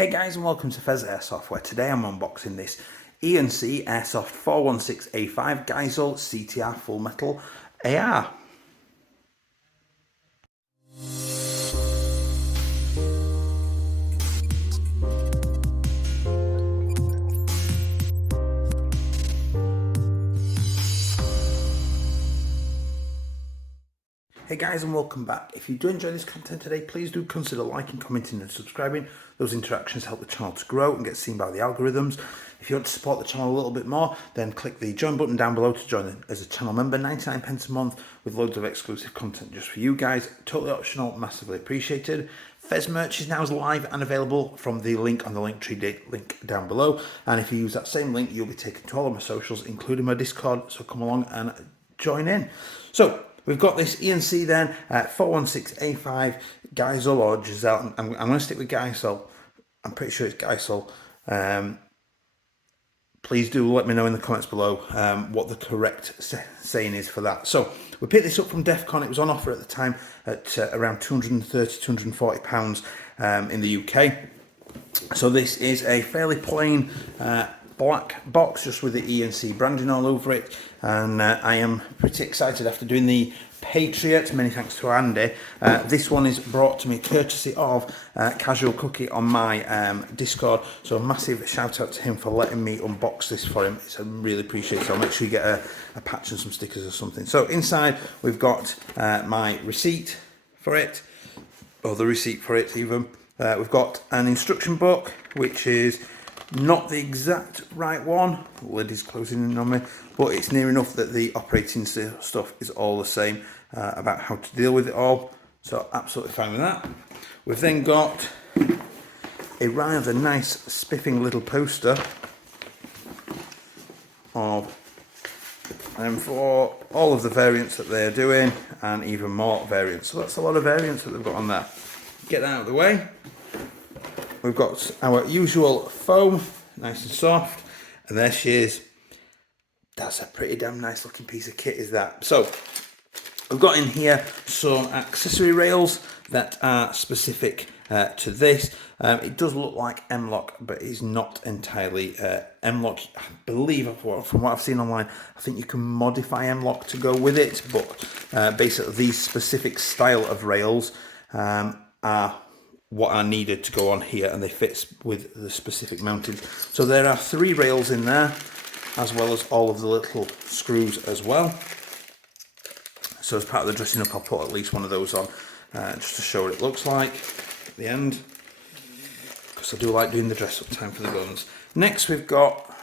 Hey guys, and welcome to Pheas Airsoft, where today I'm unboxing this E&C Airsoft 416A5 Geissele CTR Full Metal AR. Hey guys, and welcome back. If you do enjoy this content today, please do consider liking, commenting and subscribing. Those interactions help the channel to grow and get seen by the algorithms. If you want to support the channel a little bit more, then click the join button down below to join in as a channel member. 99 pence a month with loads of exclusive content just for you guys. Totally optional, massively appreciated. Pheas merch is now live and available from the link on the Linktree link down below. And if you use that same link, you'll be taken to all of my socials, including my Discord. So come along and join in. So we've got this E&C then, 416A5 Geissele or Geissele. I'm going to stick with Geissele. I'm pretty sure it's Geissele. Please do let me know in the comments below what the correct saying is for that. So we picked this up from DEFCON. It was on offer at the time at around £230, £240 in the UK. So this is a fairly plain black box just with the E&C branding all over it, and I am pretty excited after doing the Patriot. Many thanks to Andy. This one is brought to me courtesy of Casual Cookie on my Discord, so a massive shout out to him for letting me unbox this for him. I really appreciate it. So I'll make sure you get a patch and some stickers or something. So inside we've got my receipt for it, or the receipt for it even. We've got an instruction book, which is not the exact right one. The lid is closing in on me, but it's near enough that the operating stuff is all the same about how to deal with it all. So absolutely fine with that. We've then got a rather nice spiffing little poster of for all of the variants that they're doing and even more variants. So that's a lot of variants that they've got on there. Get that out of the way. We've got our usual foam, nice and soft, and there she is. That's a pretty damn nice looking piece of kit, is that? So we've got in here some accessory rails that are specific to this. It does look like M-LOK, but it's not entirely M-LOK. I believe from what I've seen online, I think you can modify M-LOK to go with it, but basically these specific style of rails are what are needed to go on here, and they fit with the specific mounting. So there are 3 rails in there, as well as all of the little screws as well. So as part of the dressing up, I'll put at least one of those on just to show what it looks like at the end, because I do like doing the dress up time for the guns. Next we've got,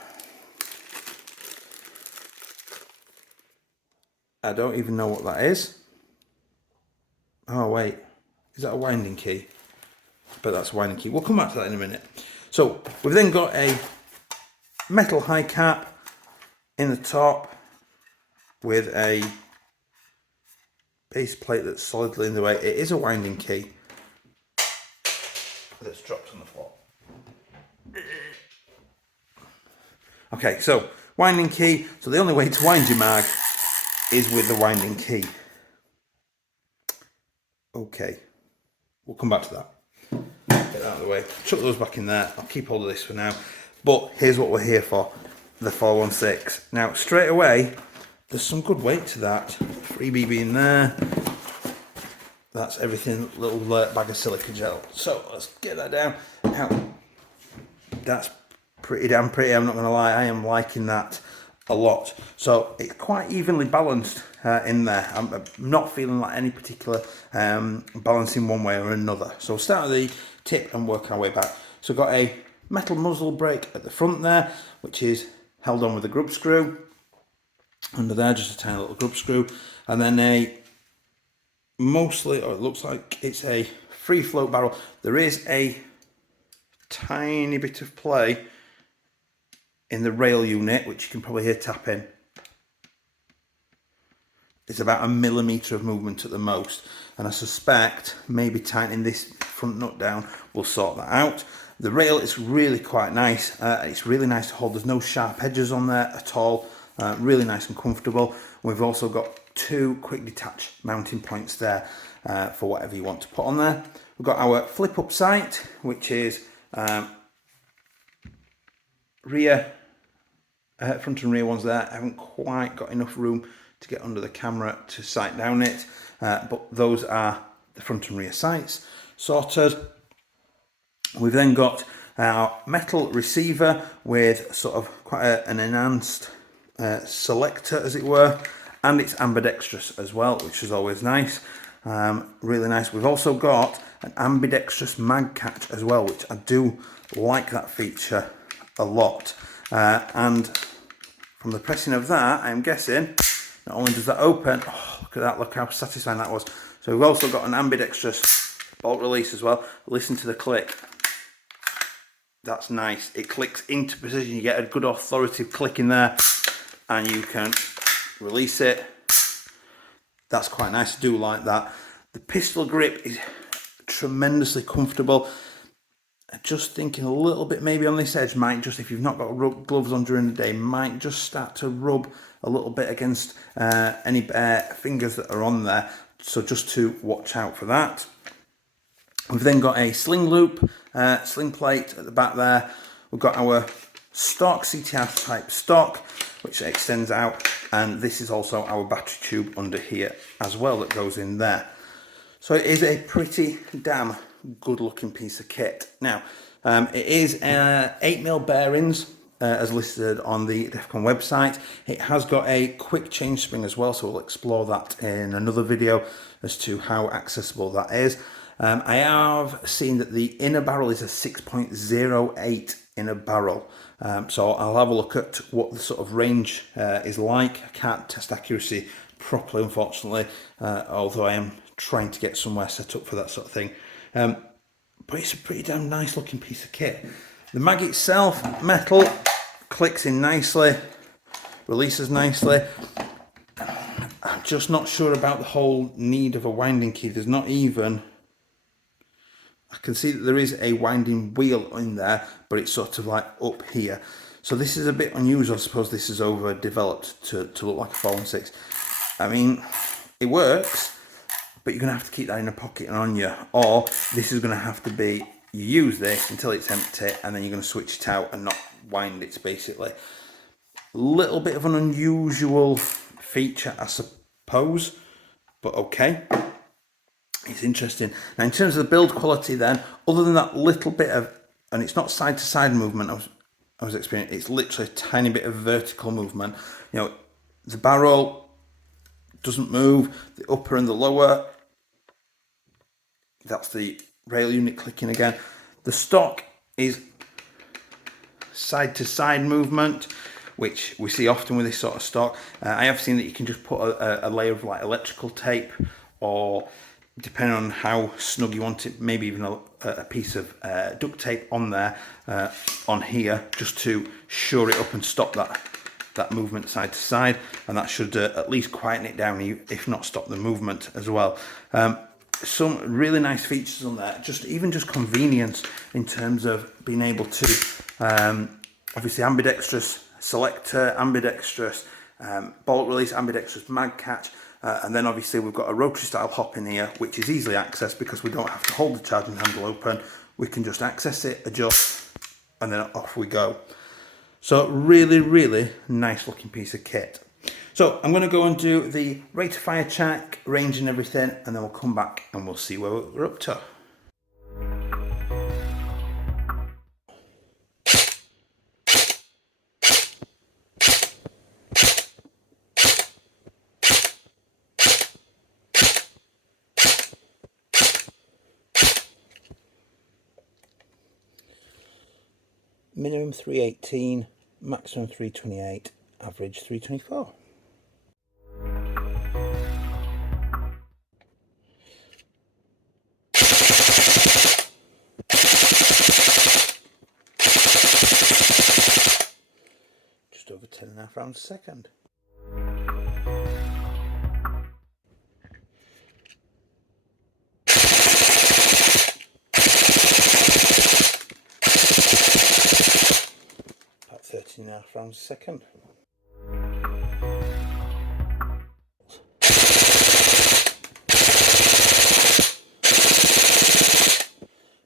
I don't even know what that is. Oh wait, is that a winding key? But that's a winding key. We'll come back to that in a minute. So we've then got a metal high cap in the top with a base plate that's solidly in the way. It is a winding key that's dropped on the floor. Okay, so winding key. So the only way to wind your mag is with the winding key. Okay, we'll come back to that. Get that out of the way, chuck those back in there. I'll keep hold of this for now, but here's what we're here for, the 416. Now straight away there's some good weight to that. 3 BB in there, that's everything. Little bag of silica gel. So let's get that down. Now that's pretty damn pretty, I'm not gonna lie. I am liking that a lot. So it's quite evenly balanced in there. I'm not feeling like any particular balancing one way or another. So we'll start at the tip and work our way back. So got a metal muzzle brake at the front there, which is held on with a grub screw. Under there, just a tiny little grub screw, and then a mostly, or it looks like it's a free float barrel. There is a tiny bit of play in the rail unit, which you can probably hear tapping. It's about 1 millimetre of movement at the most, and I suspect maybe tightening this front nut down will sort that out. The rail is really quite nice. It's really nice to hold. There's no sharp edges on there at all. Really nice and comfortable. We've also got 2 quick detach mounting points there for whatever you want to put on there. We've got our flip up sight, which is Rear, front and rear ones there. I haven't quite got enough room to get under the camera to sight down it, but those are the front and rear sights sorted. We've then got our metal receiver with sort of quite an enhanced selector, as it were, and it's ambidextrous as well, which is always nice. Really nice. We've also got an ambidextrous mag catch as well, which I do like that feature a lot. And from the pressing of that, I'm guessing not only does that open, oh, look at that, look how satisfying that was. So we've also got an ambidextrous bolt release as well. Listen to the click. That's nice. It clicks into position. You get a good authoritative click in there, and you can release it. That's quite nice. I do like that. The pistol grip is tremendously comfortable. Just thinking a little bit maybe on this edge might just, if you've not got gloves on during the day, might just start to rub a little bit against any fingers that are on there. So just to watch out for that. We've then got a sling loop, sling plate at the back there. We've got our stock CTR type stock, which extends out, and this is also our battery tube under here as well that goes in there. So it is a pretty damn good looking piece of kit. Now, it is 8mm bearings as listed on the Defcon website. It has got a quick change spring as well, so we'll explore that in another video as to how accessible that is. I have seen that the inner barrel is a 6.08 inner barrel. So I'll have a look at what the sort of range is like. I can't test accuracy properly, unfortunately, although I am trying to get somewhere set up for that sort of thing. But it's a pretty damn nice looking piece of kit. The mag itself, metal, clicks in nicely, releases nicely. I'm just not sure about the whole need of a winding key. There's not even... I can see that there is a winding wheel in there, but it's sort of like up here. So this is a bit unusual. I suppose this is overdeveloped to look like a 416. I mean, it works, but you're going to have to keep that in a pocket and on you. Or this is going to have to be, you use this until it's empty, and then you're going to switch it out and not wind it, basically. A little bit of an unusual feature, I suppose, but okay. It's interesting. Now, in terms of the build quality then, other than that little bit of, and it's not side to side movement I was experiencing, it's literally a tiny bit of vertical movement. You know, the barrel doesn't move, the upper and the lower, that's the rail unit clicking again. The stock is side to side movement, which we see often with this sort of stock. I have seen that you can just put a layer of like electrical tape, or depending on how snug you want it, maybe even a piece of duct tape on there, on here, just to shore it up and stop that movement side to side, and that should at least quieten it down, if not stop the movement as well. Some really nice features on there, even just convenience in terms of being able to, obviously ambidextrous selector, ambidextrous bolt release, ambidextrous mag catch. And then obviously we've got a rotary style hop in here, which is easily accessed because we don't have to hold the charging handle open. We can just access it, adjust, and then off we go. So really, really nice looking piece of kit. So I'm going to go and do the rate of fire check, range and everything, and then we'll come back and we'll see where we're up to. Minimum 318, maximum 328, average 324. Just over 10.5 rounds a second. About 13.5 rounds a second.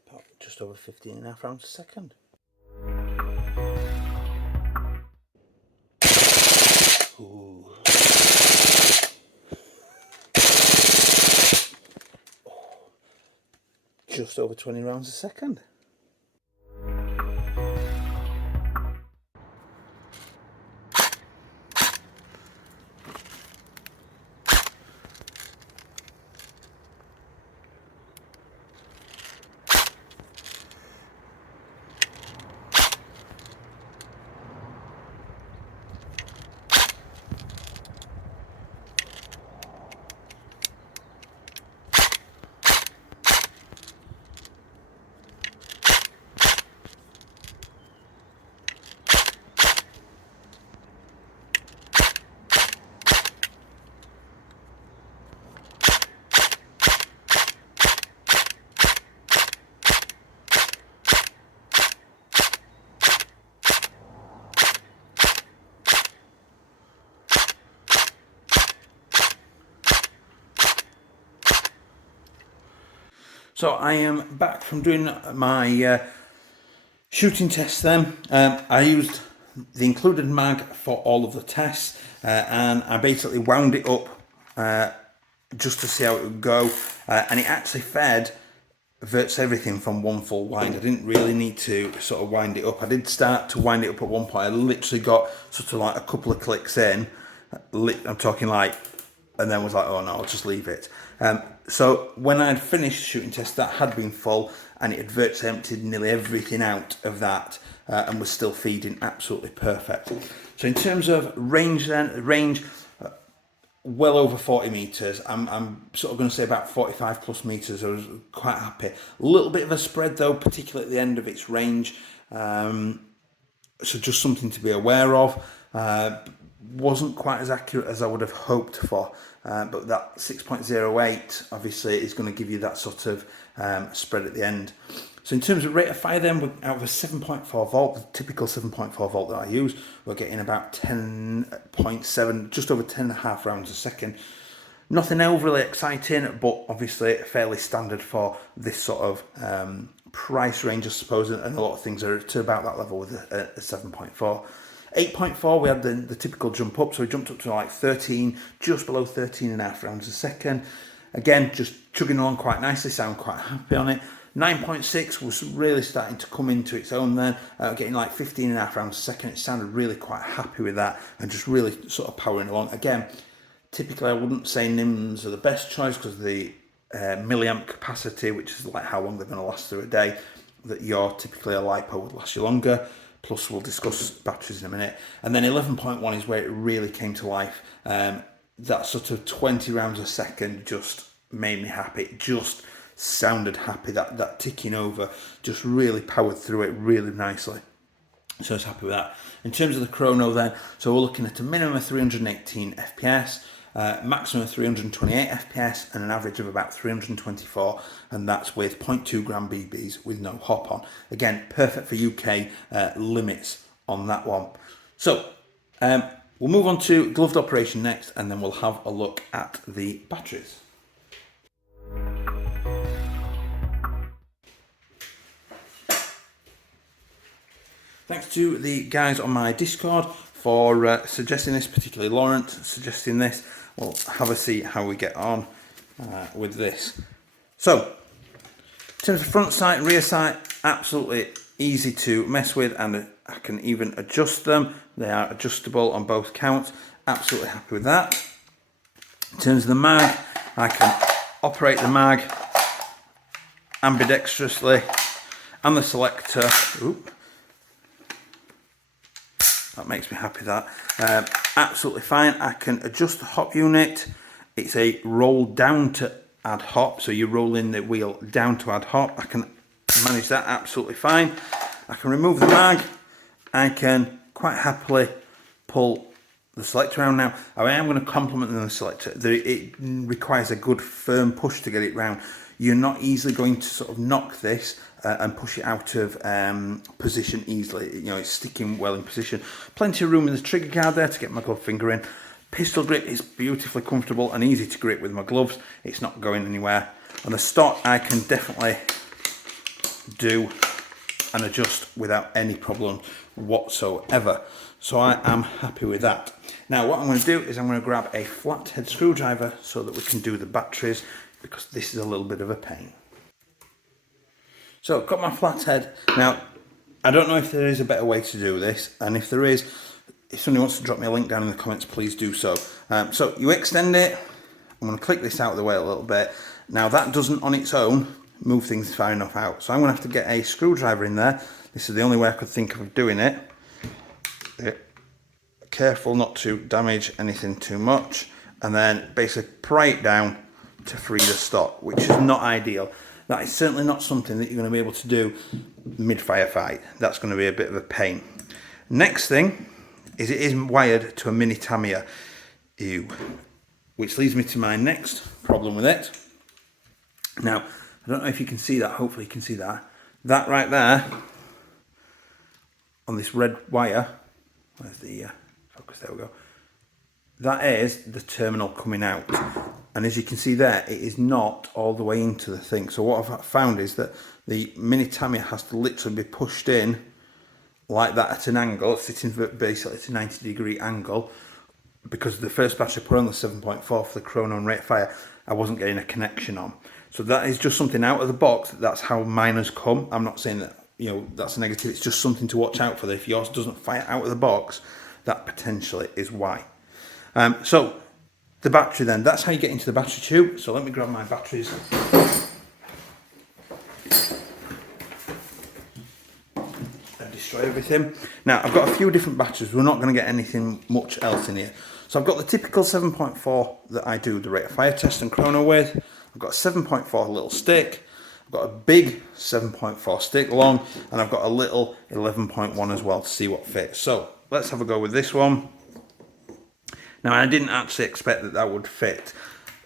About just over 15.5 16.5 rounds a second. Ooh. Just over 20 rounds a second. So I am back from doing my shooting test then. I used the included mag for all of the tests and I basically wound it up just to see how it would go, and it actually fed verts everything from one full wind. I didn't really need to sort of wind it up. I did start to wind it up at one point. I literally got sort of like a couple of clicks in, I'm talking like, and then was like, oh no, I'll just leave it. So when I'd finished the shooting test, that had been full and it had verts emptied nearly everything out of that and was still feeding absolutely perfect. So in terms of range then, range well over 40 metres. I'm sort of going to say about 45 plus metres. I was quite happy. A little bit of a spread though, particularly at the end of its range. So just something to be aware of. Wasn't quite as accurate as I would have hoped for, but that 6.08 obviously is going to give you that sort of spread at the end. So in terms of rate of fire then, we're out of a 7.4 volt, the typical 7.4 volt that I use, we're getting about 10.7, just over 10.5 rounds a second. Nothing overly exciting, but obviously fairly standard for this sort of price range, I suppose, and a lot of things are to about that level with a 7.4. 8.4, we had the typical jump up, so we jumped up to like 13, just below 13.5 rounds a second. Again, just chugging along quite nicely, sound quite happy on it. 9.6 was really starting to come into its own then, getting like 15.5 rounds a second. It sounded really quite happy with that and just really sort of powering along. Again, typically I wouldn't say NIMs are the best choice because of the milliamp capacity, which is like how long they're going to last through a day, that your typically a LiPo would last you longer. Plus we'll discuss batteries in a minute. And then 11.1 is where it really came to life. That sort of 20 rounds a second just made me happy. It just sounded happy. That ticking over just really powered through it really nicely. So I was happy with that. In terms of the Chrono then, so we're looking at a minimum of 318 FPS, maximum of 328 FPS, and an average of about 324, and that's with 0.2 gram BBs with no hop on. Again, perfect for UK limits on that one. So we'll move on to gloved operation next, and then we'll have a look at the batteries. Thanks to the guys on my Discord for suggesting this, particularly Laurent suggesting this. We'll have a see how we get on with this. So, in terms of front sight and rear sight, absolutely easy to mess with, and I can even adjust them. They are adjustable on both counts. Absolutely happy with that. In terms of the mag, I can operate the mag ambidextrously, and the selector. That makes me happy, that. Absolutely fine. I can adjust the hop unit. It's a roll down to add hop, so you roll in the wheel down to add hop. I can manage that absolutely fine. I can remove the mag. I can quite happily pull the selector around. Now, I am going to compliment the selector. It requires a good firm push to get it round. You're not easily going to sort of knock this and push it out of position easily. You know, it's sticking well in position. Plenty of room in the trigger guard there to get my glove finger in. Pistol grip is beautifully comfortable and easy to grip with my gloves. It's not going anywhere. On the stock, I can definitely do and adjust without any problem whatsoever. So I am happy with that. Now what I'm going to do is I'm going to grab a flathead screwdriver so that we can do the batteries, because this is a little bit of a pain. So I've got my flathead. Now I don't know if there is a better way to do this, and if there is, if somebody wants to drop me a link down in the comments, please do so. So you extend it. I'm going to click this out of the way a little bit. Now that doesn't on its own move things far enough out, so I'm going to have to get a screwdriver in there. This is the only way I could think of doing it. Careful not to damage anything too much, and then basically pry it down to free the stock, which is not ideal. That is certainly not something that you're going to be able to do mid-fire fight. That's going to be a bit of a pain. Next thing is it is wired to a mini Tamiya, which leads me to my next problem with it. Now, I don't know if you can see that, hopefully you can see that. That right there, on this red wire, where's the focus, there we go. That is the terminal coming out. And as you can see there, it is not all the way into the thing. So what I've found is that the mini Tamiya has to literally be pushed in like that at an angle, sitting basically at a 90-degree angle, because the first battery I put on the 7.4 for the Chrono and rate of fire, I wasn't getting a connection on. So that is just something out of the box. That's how mine has come. I'm not saying that, you know, that's a negative. It's just something to watch out for. That if yours doesn't fire out of the box, that potentially is why. So the battery then, that's how you get into the battery tube. So let me grab my batteries. And destroy everything. Now I've got a few different batteries. We're not going to get anything much else in here. So I've got the typical 7.4 that I do the rate of fire test and Chrono with. I've got a 7.4 little stick. I've got a big 7.4 stick long, and I've got a little 11.1 as well to see what fits. So let's have a go with this one. Now I didn't actually expect that that would fit,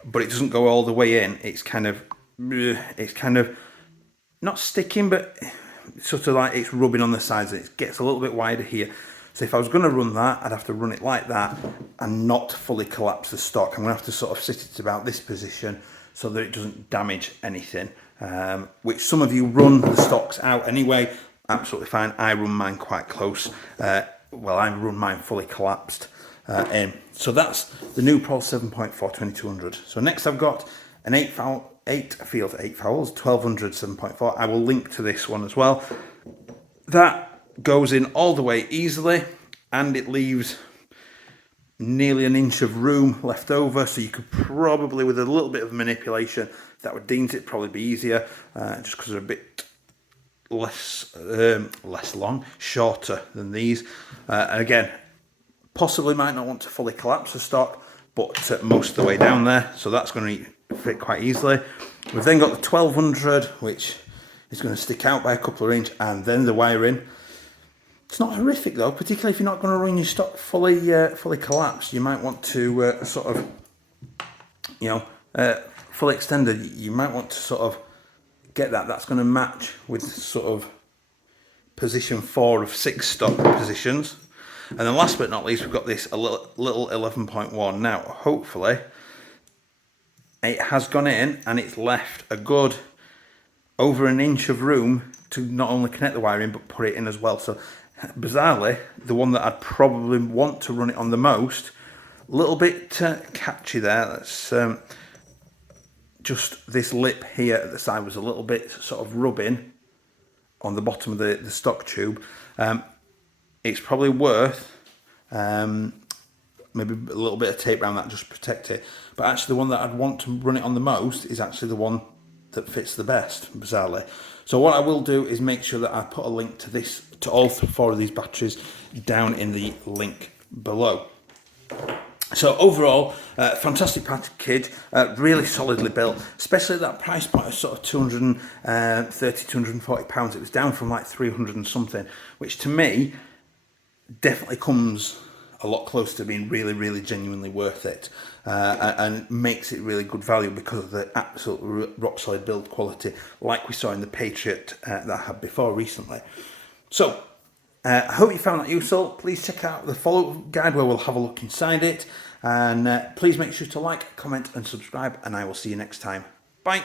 but it doesn't go all the way in. It's kind of not sticking, but sort of like it's rubbing on the sides, and it gets a little bit wider here. So if I was going to run that, I'd have to run it like that and not fully collapse the stock. I'm going to have to sort of sit it about this position so that it doesn't damage anything, which some of you run the stocks out anyway. Absolutely fine. I run mine quite close. Well, I run mine fully collapsed in. So that's the new Pro 7.4 2200. So next I've got an 8 fowls, 1200 7.4. I will link to this one as well. That goes in all the way easily, and it leaves nearly an inch of room left over, so you could probably, with a little bit of manipulation, that would deems it probably be easier, just because they're a bit less long, shorter than these. And again, possibly might not want to fully collapse the stock, but most of the way down there, so that's going to fit quite easily. We've then got the 1200, which is going to stick out by a couple of inches, and then the wiring. It's not horrific though, particularly if you're not going to run your stock fully collapsed. You might want to sort of, you know, fully extended. You might want to sort of get that. That's going to match with sort of position 4 of 6 stock positions. And then last but not least, we've got this a little 11.1. Now, hopefully, it has gone in and it's left a good over an inch of room to not only connect the wiring but put it in as well. So bizarrely, the one that I'd probably want to run it on the most, a little bit catchy there. That's just this lip here at the side was a little bit sort of rubbing on the bottom of the stock tube. It's probably worth maybe a little bit of tape around that just to protect it. But actually the one that I'd want to run it on the most is actually the one that fits the best, bizarrely. So what I will do is make sure that I put a link to this, to all 4 of these batteries down in the link below. So overall, fantastic package, really solidly built, especially at that price point of sort of 230, 240 pounds. It was down from like 300 and something, which to me definitely comes a lot closer to being really, really genuinely worth it, and makes it really good value because of the absolute rock solid build quality, like we saw in the Patriot that I had before recently. So I hope you found that useful. Please check out the follow-up guide where we'll have a look inside it, and please make sure to like, comment and subscribe, and I will see you next time. Bye.